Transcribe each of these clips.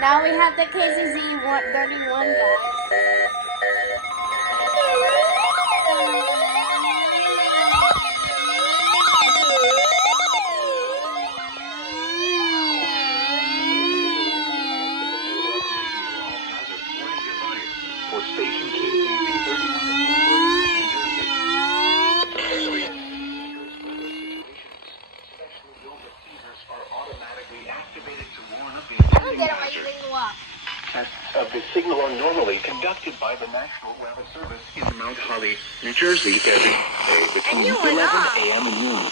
Now we have the KZZ31, guys. For station KZZ31 are automatically activated to warn of impending hazard. Tests of the signal are normally conducted by the National Weather Service in Mount Holly, New Jersey, every day between 11 a.m. and noon.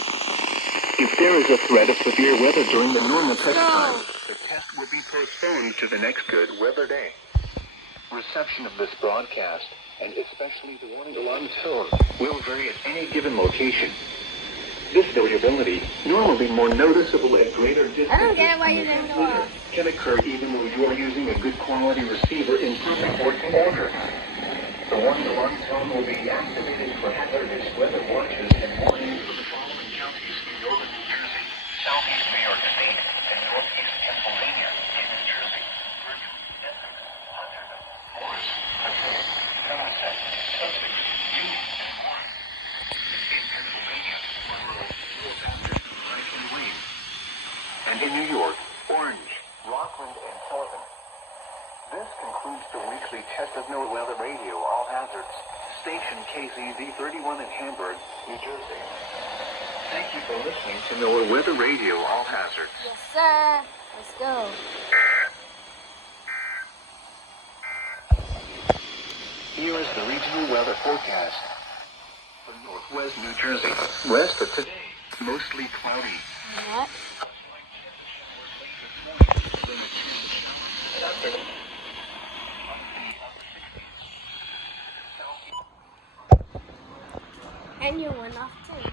If there is a threat of severe weather during the normal test time, the test will be postponed to the next good weather day. Reception of this broadcast, and especially the warning alarm tone, will vary at any given location. This variability, normally more noticeable at greater distances, I don't get why you didn't go off. can occur even though you are using a good quality receiver in perfect working order. The warning alarm tone will be activated for hazardous weather watches and warnings for the following counties in northern New Jersey, southeast New York State, and northeast Pennsylvania in New Jersey. Morris, Somerset, Sussex, Union, and Warren. In Pennsylvania, Monroe, Southampton, Franklin, Wayne. And in New York, Orange, Rockland, and Sullivan. This concludes the weekly Test of NOAA Weather Radio All Hazards, station KZZ31 in Hamburg, New Jersey. Thank you for listening to NOAA Weather Radio All Hazards. Yes, sir. Let's go. Here is the regional weather forecast. For northwest New Jersey, west of today, mostly cloudy. What? And you went off too.